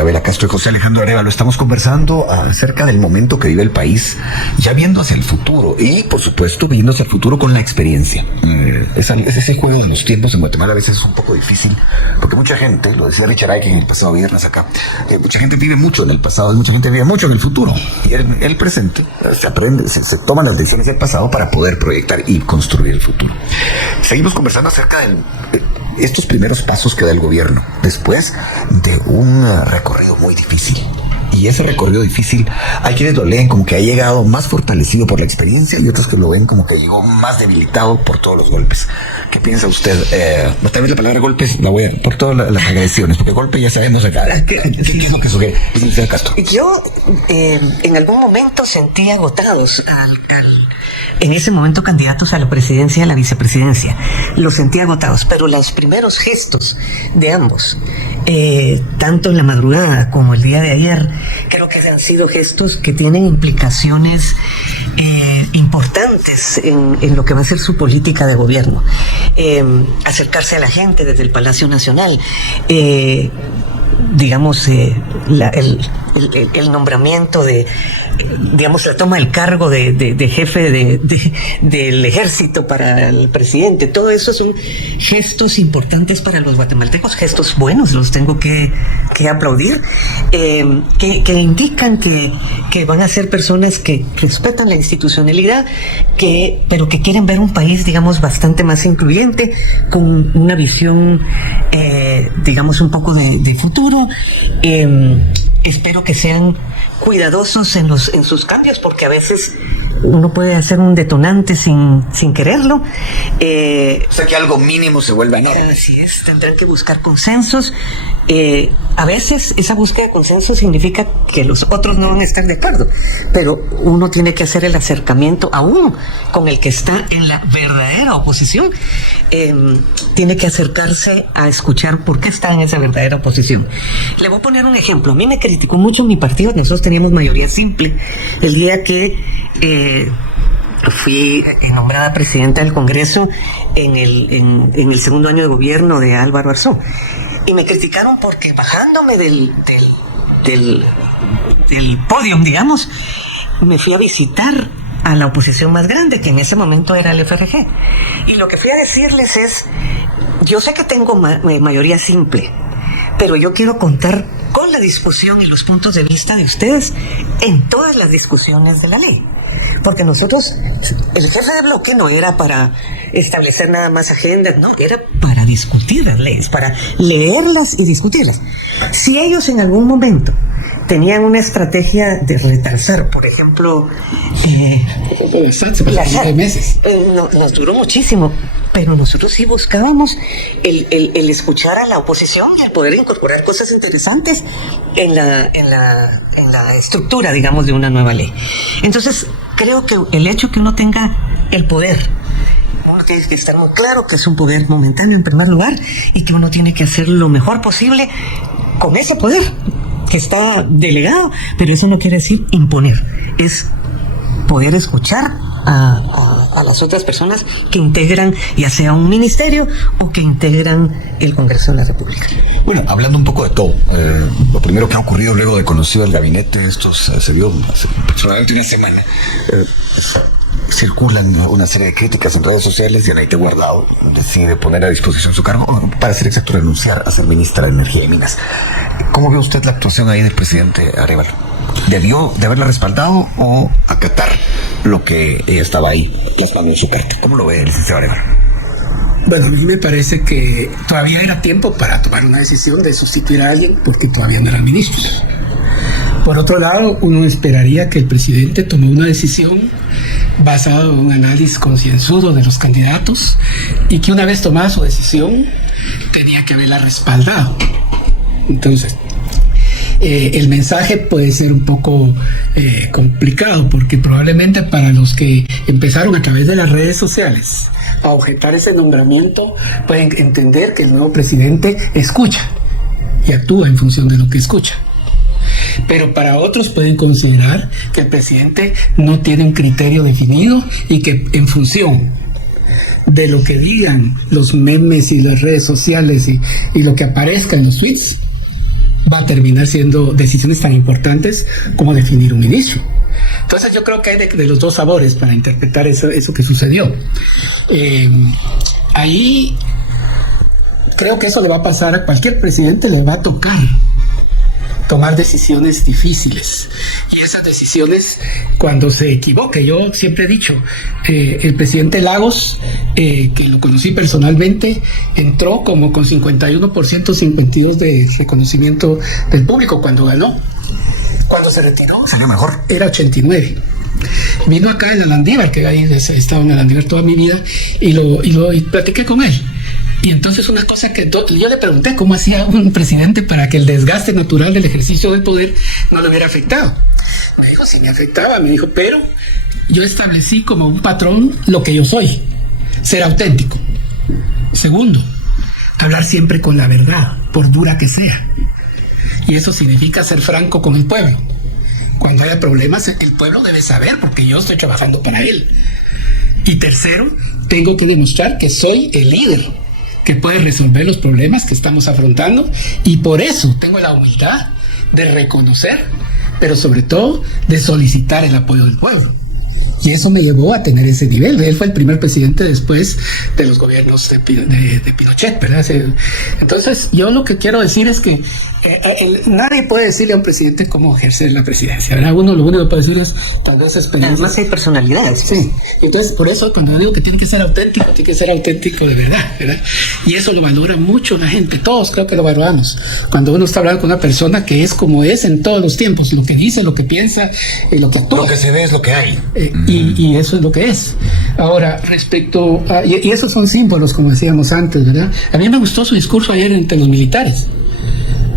Arabella Castro y José Alejandro Arévalo. Estamos conversando acerca del momento que vive el país, ya viendo hacia el futuro y, por supuesto, viendo hacia el futuro con la experiencia. Ese juego de los tiempos en Guatemala a veces es un poco difícil, porque mucha gente, lo decía Richard Aiken el pasado viernes acá, mucha gente vive mucho en el pasado y mucha gente vive mucho en el futuro. Y en el presente se aprende, se toman las decisiones del pasado para poder proyectar y construir el futuro. Seguimos conversando acerca de estos primeros pasos que da el gobierno después de un recorrido muy difícil. Y ese recorrido difícil, hay quienes lo leen como que ha llegado más fortalecido por la experiencia y otros que lo ven como que llegó más debilitado por todos los golpes. ¿Qué piensa usted? Tal vez la palabra golpes la voy a... por todas las agresiones, porque golpe ya sabemos acá. ¿Qué es lo que sugiere? Castro. Yo en algún momento sentí agotados en ese momento candidatos a la presidencia y a la vicepresidencia. Los sentí agotados, pero los primeros gestos de ambos, tanto en la madrugada como el día de ayer, creo que han sido gestos que tienen implicaciones importantes en lo que va a ser su política de gobierno. Acercarse a la gente desde el Palacio Nacional, digamos, el nombramiento de, digamos, la toma del cargo de jefe del ejército para el presidente. Todo eso son gestos importantes para los guatemaltecos, gestos buenos, los tengo que aplaudir, que indican que van a ser personas que respetan la institucionalidad, pero que quieren ver un país, digamos, bastante más incluyente, con una visión, digamos, un poco de futuro. Espero que sean cuidadosos en sus cambios, porque a veces uno puede hacer un detonante sin quererlo. O sea, que algo mínimo se vuelve enorme. Así es, tendrán que buscar consensos. A veces esa búsqueda de consenso significa que los otros no van a estar de acuerdo, pero uno tiene que hacer el acercamiento aún con el que está en la verdadera oposición. Tiene que acercarse a escuchar por qué está en esa verdadera oposición. Le voy a poner un ejemplo. A mí me criticó mucho mi partido. Nosotros teníamos mayoría simple el día que fui nombrada presidenta del Congreso en el segundo año de gobierno de Álvaro Arzó. Y me criticaron porque bajándome del podium, digamos, me fui a visitar a la oposición más grande, que en ese momento era el FRG. Y lo que fui a decirles es, yo sé que tengo mayoría simple, pero yo quiero contar con la discusión y los puntos de vista de ustedes en todas las discusiones de la ley. Porque nosotros, el jefe de bloque no era para establecer nada más agendas, no, era para discutir las leyes, para leerlas y discutirlas. Si ellos en algún momento tenían una estrategia de retrasar, por ejemplo, meses. Nos duró muchísimo, pero nosotros sí buscábamos el escuchar a la oposición y el poder incorporar cosas interesantes en la estructura, digamos, de una nueva ley. Entonces, creo que el hecho que uno tenga el poder, uno tiene que estar muy claro que es un poder momentáneo en primer lugar y que uno tiene que hacer lo mejor posible con ese poder que está delegado, pero eso no quiere decir imponer, es poder escuchar a las otras personas que integran ya sea un ministerio o que integran el Congreso de la República. Bueno, hablando un poco de todo, lo primero que ha ocurrido luego de conocido el gabinete, esto se vio hace aproximadamente una semana, circulan una serie de críticas en redes sociales y Anaíta Guardado decide poner a disposición su cargo, para ser exacto, renunciar a ser ministra de Energía y Minas. ¿Cómo ve usted la actuación ahí del presidente Arévalo? ¿Debió de haberla respaldado o acatar lo que ella estaba ahí plasmando en su carta? ¿Cómo lo ve el licenciado Arévalo? Bueno, a mí me parece que todavía era tiempo para tomar una decisión de sustituir a alguien porque todavía no eran ministros. Por otro lado, uno esperaría que el presidente tome una decisión basada en un análisis concienzudo de los candidatos y que una vez tomada su decisión tenía que haberla respaldado. Entonces, el mensaje puede ser un poco complicado, porque probablemente para los que empezaron a través de las redes sociales a objetar ese nombramiento pueden entender que el nuevo presidente escucha y actúa en función de lo que escucha. Pero para otros pueden considerar que el presidente no tiene un criterio definido y que en función de lo que digan los memes y las redes sociales y lo que aparezca en los tweets, va a terminar siendo decisiones tan importantes como definir un ministro. Entonces yo creo que hay de los dos sabores para interpretar eso que sucedió. Ahí creo que eso le va a pasar a cualquier presidente, le va a tocar tomar decisiones difíciles. Y esas decisiones, cuando se equivoque, yo siempre he dicho, el presidente Lagos, que lo conocí personalmente, entró como con 51%, 52% de reconocimiento del público cuando ganó. Cuando se retiró, salió mejor. Era 89%. Vino acá en la Landívar, que ahí he estado en la Landívar toda mi vida, y platiqué con él. Y entonces una cosa que yo le pregunté cómo hacía un presidente para que el desgaste natural del ejercicio del poder no le hubiera afectado. Me dijo, sí me afectaba, me dijo, pero yo establecí como un patrón lo que yo soy, ser auténtico. Segundo, hablar siempre con la verdad, por dura que sea. Y eso significa ser franco con el pueblo. Cuando haya problemas, el pueblo debe saber, porque yo estoy trabajando para él. Y tercero, tengo que demostrar que soy el líder que puede resolver los problemas que estamos afrontando, y por eso tengo la humildad de reconocer, pero sobre todo de solicitar el apoyo del pueblo. Y eso me llevó a tener ese nivel. Él fue el primer presidente después de los gobiernos de Pinochet, ¿verdad? Entonces, yo lo que quiero decir es que nadie puede decirle a un presidente cómo ejercer la presidencia, ¿verdad? Uno lo único que puede decir es tal vez experiencia. Además hay personalidades. Sí. Entonces, por eso cuando digo que tiene que ser auténtico de verdad, ¿verdad? Y eso lo valora mucho la gente. Todos creo que lo valoramos. Cuando uno está hablando con una persona que es como es en todos los tiempos, lo que dice, lo que piensa, lo que actúa. Lo que se ve es lo que hay. Y eso es lo que es. Ahora, respecto a... Y esos son símbolos, como decíamos antes, ¿verdad? A mí me gustó su discurso ayer entre los militares.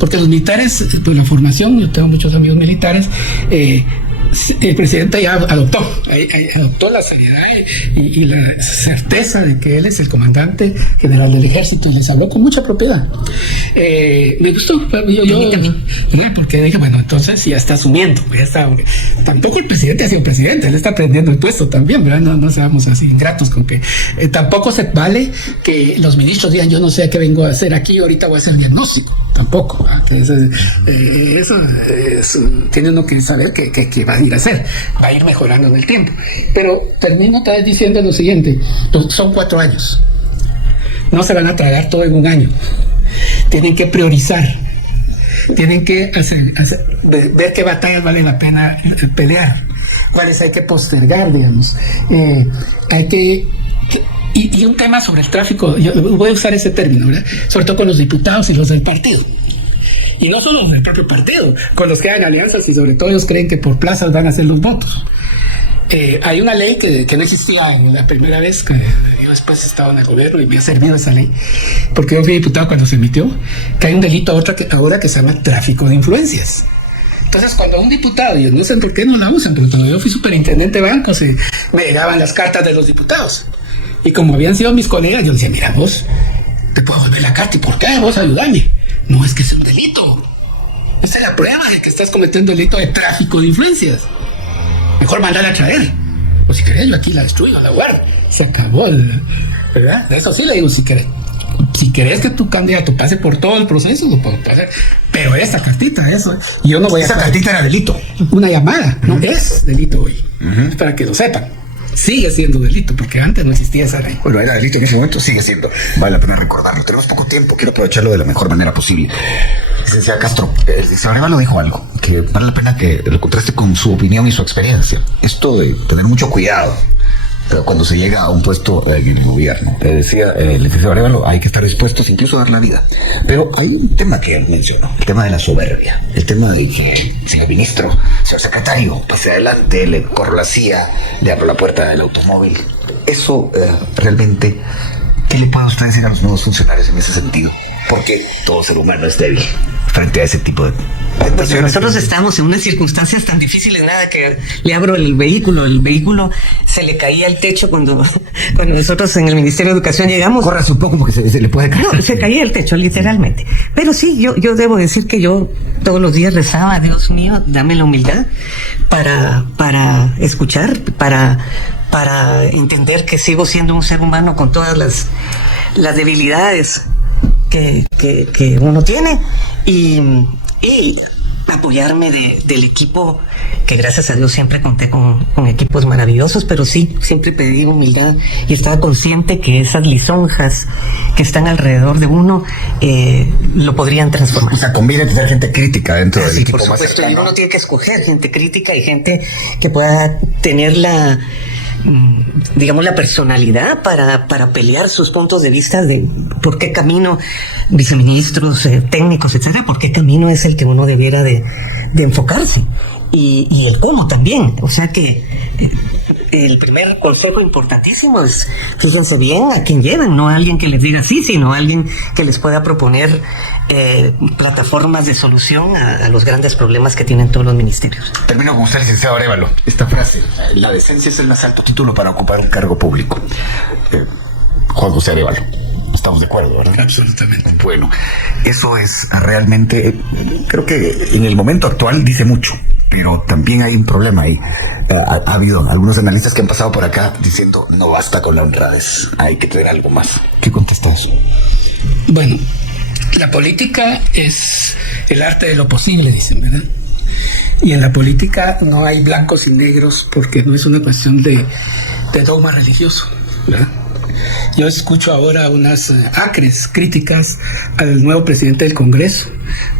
Porque los militares, pues la formación, yo tengo muchos amigos militares, el presidente ya adoptó la seriedad y la certeza de que él es el comandante general del ejército, y les habló con mucha propiedad. Me gustó, yo también, ¿verdad? Porque dije, bueno, entonces ya está asumiendo, tampoco el presidente ha sido presidente, él está aprendiendo el puesto también, ¿verdad? No seamos así ingratos con que tampoco se vale que los ministros digan, yo no sé qué vengo a hacer aquí, ahorita voy a hacer el diagnóstico, tampoco, entonces eso tiene uno que saber que va a ir a hacer, va a ir mejorando en el tiempo. Pero termino otra vez diciendo lo siguiente: son 4 años, no se van a tragar todo en un año, tienen que priorizar, tienen que ver qué batallas vale la pena pelear, cuáles hay que postergar, digamos, hay que... Y un tema sobre el tráfico, yo voy a usar ese término, ¿verdad? Sobre todo con los diputados y los del partido. Y no solo del propio partido, con los que hagan alianzas, y sobre todo ellos creen que por plazas van a hacer los votos. Hay una ley que no existía en la primera vez, que yo después estaba en el gobierno y me ha servido esa ley, porque yo fui diputado cuando se emitió, que hay un delito ahora que se llama tráfico de influencias. Entonces, cuando un diputado, yo no sé por qué no la usan, pero cuando yo fui superintendente de bancos, me llegaban las cartas de los diputados. Y como habían sido mis colegas, yo les decía, mira, vos, te puedo volver la carta, ¿y por qué? Vos ayudame. No, es que es un delito. Esta es la prueba de que estás cometiendo el delito de tráfico de influencias. Mejor mandar a traer. O si querés, yo aquí la destruyo, la guardo. Se acabó, ¿verdad? De eso sí le digo, si querés que tu candidato pase por todo el proceso, lo puedo pasar. Pero esta cartita, eso, yo no voy a... Esa cartita era delito. Una llamada, no es delito hoy. Es para que lo sepan. Sigue siendo delito, porque antes no existía esa ley. Bueno, era delito en ese momento, sigue siendo. Vale la pena recordarlo. Tenemos poco tiempo, quiero aprovecharlo de la mejor manera posible. Licenciada Castro, el licenciado Arévalo dijo algo que vale la pena que lo contraste con su opinión y su experiencia. Esto de tener mucho cuidado cuando se llega a un puesto en el gobierno. Decía el licenciado Arévalo, hay que estar dispuestos incluso a dar la vida. Pero hay un tema que él mencionó, el tema de la soberbia, el tema de que si el ministro, señor secretario, pase adelante, le corro la silla, le abro la puerta del automóvil. Eso realmente, ¿qué le puede usted decir a los nuevos funcionarios en ese sentido? Porque todo ser humano es débil frente a ese tipo de tentaciones. Nosotros estamos en unas circunstancias tan difíciles, nada que le abro el vehículo se le caía el techo cuando nosotros en el Ministerio de Educación llegamos. Córrase un poco porque se le puede caer. No, se caía el techo, literalmente. Pero sí, yo debo decir que yo todos los días rezaba, Dios mío, dame la humildad para escuchar, para entender que sigo siendo un ser humano con todas las debilidades que uno tiene, y y apoyarme del equipo, que gracias a Dios siempre conté con equipos maravillosos, pero sí, siempre pedí humildad y estaba consciente que esas lisonjas que están alrededor de uno lo podrían transformar. O sea, conviene tener gente crítica dentro del Sí, equipo por más supuesto, y cercano. uno tiene que escoger gente crítica y gente que pueda tener la personalidad para pelear sus puntos de vista de por qué camino, viceministros, técnicos, etcétera, por qué camino es el que uno debiera de enfocarse. Y el cómo también. O sea que el primer consejo importantísimo es: fíjense bien a quién llevan, no a alguien que les diga sí, sino a alguien que les pueda proponer plataformas de solución a los grandes problemas que tienen todos los ministerios. Termino con usted, licenciado Arévalo. Esta frase: la decencia es el más alto título para ocupar un cargo público. Juan José Arévalo. Estamos de acuerdo, ¿verdad? Absolutamente. Bueno, eso es realmente, creo que en el momento actual dice mucho, pero también hay un problema ahí. Ha habido algunos analistas que han pasado por acá diciendo: no basta con la honradez, hay que tener algo más. ¿Qué contesta eso? Bueno, la política es el arte de lo posible, dicen, ¿verdad? Y en la política no hay blancos y negros, porque no es una cuestión de dogma religioso, ¿verdad? Yo escucho ahora unas acres críticas al nuevo presidente del Congreso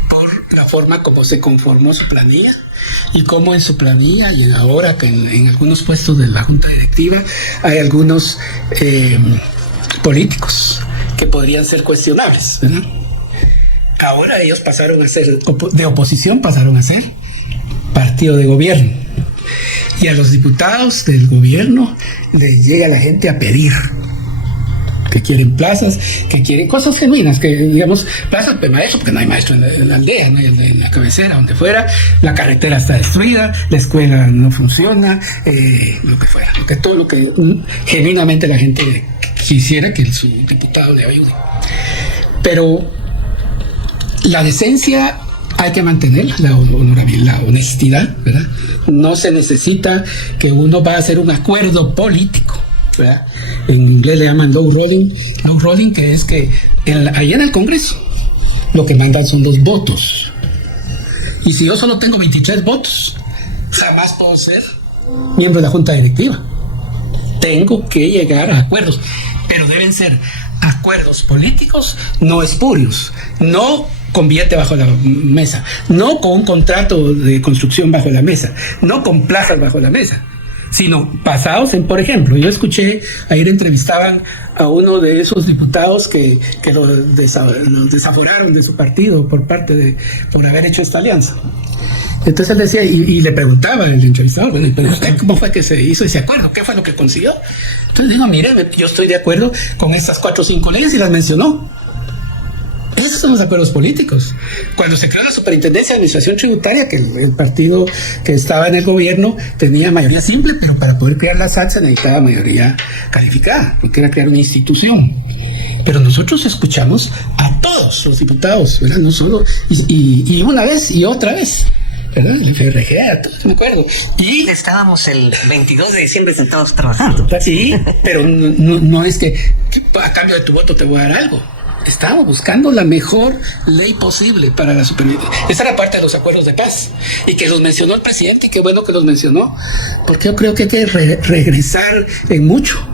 por la forma como se conformó su planilla y cómo en su planilla y ahora que en algunos puestos de la Junta Directiva hay algunos políticos que podrían ser cuestionables, ¿verdad? Ahora ellos pasaron a ser de oposición, pasaron a ser partido de gobierno, y a los diputados del gobierno les llega la gente a pedir que quieren plazas, que quieren cosas genuinas, que digamos, plazas de maestro, porque no hay maestro en la aldea, no hay en la cabecera, donde fuera, la carretera está destruida, la escuela no funciona, lo que fuera, todo lo que genuinamente la gente quisiera que su diputado le ayude. Pero la decencia hay que mantenerla, la honorabilidad, la honestidad, ¿verdad? No se necesita que uno va a hacer un acuerdo político, ¿verdad? En inglés le llaman low rolling, que es que allá en el Congreso lo que mandan son los votos. Y si yo solo tengo 23 votos, jamás puedo ser miembro de la Junta Directiva. Tengo que llegar a acuerdos, pero deben ser acuerdos políticos, no espurios, no con billete bajo la mesa, no con un contrato de construcción bajo la mesa, no con plazas bajo la mesa, sino basados en, por ejemplo, yo escuché, ayer entrevistaban a uno de esos diputados que lo desaforaron de su partido por haber hecho esta alianza. Entonces él decía, y le preguntaba el entrevistador, bueno, ¿cómo fue que se hizo ese acuerdo? ¿Qué fue lo que consiguió? Entonces digo, mire, yo estoy de acuerdo con estas 4 o 5 leyes y las mencionó. Esos son los acuerdos políticos. Cuando se creó la Superintendencia de Administración Tributaria, que el partido que estaba en el gobierno tenía mayoría simple, pero para poder crear la SAT se necesitaba mayoría calificada, porque era crear una institución. Pero nosotros escuchamos a todos los diputados, ¿verdad? No solo, y una vez y otra vez, ¿verdad? El FRG, me acuerdo. Y estábamos el 22 de diciembre sentados trabajando. Sí, pero no es que a cambio de tu voto te voy a dar algo. Estábamos buscando la mejor ley posible para la supervivencia. Esa era parte de los acuerdos de paz. Y que los mencionó el presidente, y qué bueno que los mencionó, porque yo creo que hay que regresar en mucho.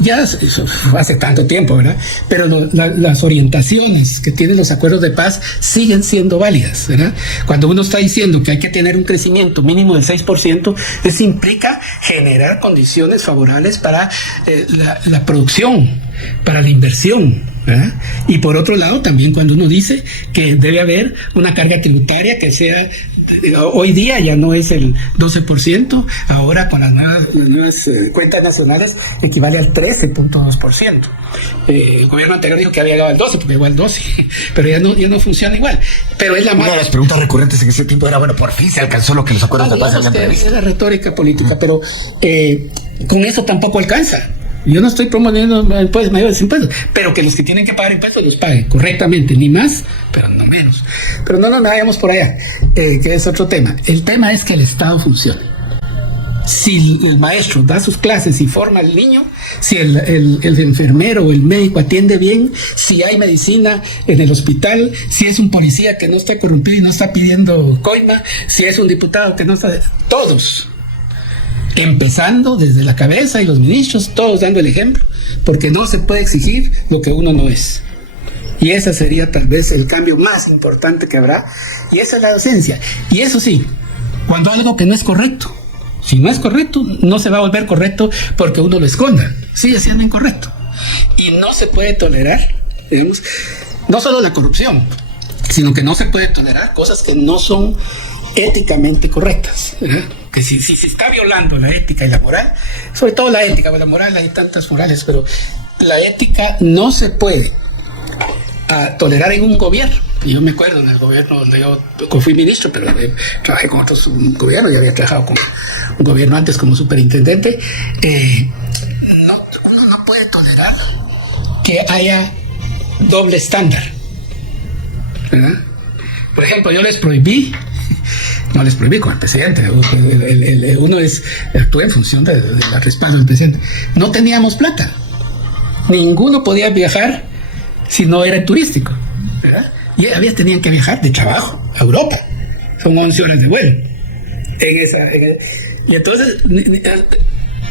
Ya eso fue hace tanto tiempo, ¿verdad? Pero las orientaciones que tienen los acuerdos de paz siguen siendo válidas, ¿verdad? Cuando uno está diciendo que hay que tener un crecimiento mínimo del 6%, eso implica generar condiciones favorables para la producción, para la inversión, ¿verdad? Y por otro lado, también cuando uno dice que debe haber una carga tributaria que sea, hoy día ya no es el 12%, ahora con las nuevas cuentas nacionales equivale al 13.2%. El gobierno anterior dijo que había llegado al 12, porque llegó al 12, pero ya no funciona igual. Pero es Una de las preguntas recurrentes en ese tiempo era, bueno, por fin se alcanzó lo que los acuerdos de paz habían previsto. Es la retórica política, pero con eso tampoco alcanza. Yo no estoy promoviendo mayores impuestos, pero que los que tienen que pagar impuestos los paguen correctamente, ni más, pero no menos. Pero no nos vayamos por allá, que es otro tema. El tema es que el Estado funcione. si el maestro da sus clases y forma al niño, si el enfermero o el médico atiende bien, si hay medicina en el hospital, si es un policía que no está corrompido y no está pidiendo coima, si es un diputado que no está... Todos, empezando desde la cabeza y los ministros, todos dando el ejemplo, porque no se puede exigir lo que uno no es. Y ese sería tal vez el cambio más importante que habrá, y esa es la docencia. Y eso sí, cuando algo que no es correcto, si no es correcto, no se va a volver correcto porque uno lo esconda, sigue siendo incorrecto. Y no se puede tolerar, digamos, no solo la corrupción, sino que no se puede tolerar cosas que no son éticamente correctas, ¿verdad? Que si se está violando la ética y la moral, sobre todo la ética, o la moral, hay tantas morales, pero la ética no se puede tolerar en un gobierno. Y yo me acuerdo en el gobierno donde yo fui ministro, pero trabajé con otros gobiernos, y había trabajado con un gobierno antes como superintendente. Uno no puede tolerar que haya doble estándar, ¿verdad? Por ejemplo, yo les prohibí, no les prohibí con el presidente, uno actúa en función del respaldo del presidente. No teníamos plata, ninguno podía viajar si no era turístico, ¿verdad? Y tenían que viajar de trabajo a Europa, son 11 horas de vuelo y entonces,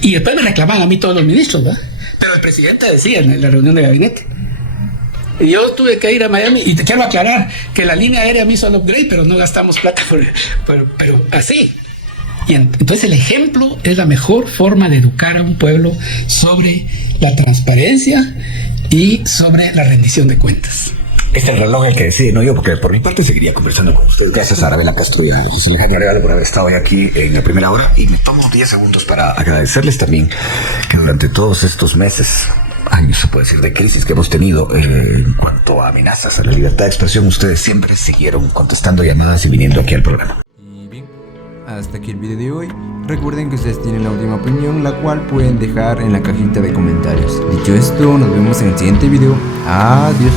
y después me reclamaban a mí todos los ministros, ¿verdad? Pero el presidente decía en la reunión de gabinete, y yo tuve que ir a Miami, y te quiero aclarar que la línea aérea me hizo el upgrade, pero no gastamos plata, pero así. Y entonces el ejemplo es la mejor forma de educar a un pueblo sobre la transparencia y sobre la rendición de cuentas. Este es el reloj el que decide, no yo, porque por mi parte seguiría conversando con ustedes. Gracias a Arabela Castro y a José Alejandro Arevalo por haber estado hoy aquí en la primera hora, y me tomo 10 segundos para agradecerles también que durante todos estos meses, años se puede decir, de crisis que hemos tenido en cuanto a amenazas a la libertad de expresión, ustedes siempre siguieron contestando llamadas y viniendo aquí al programa. Y bien, hasta aquí el video de hoy. Recuerden que ustedes tienen la última opinión, la cual pueden dejar en la cajita de comentarios. Dicho esto, nos vemos en el siguiente video. Adiós.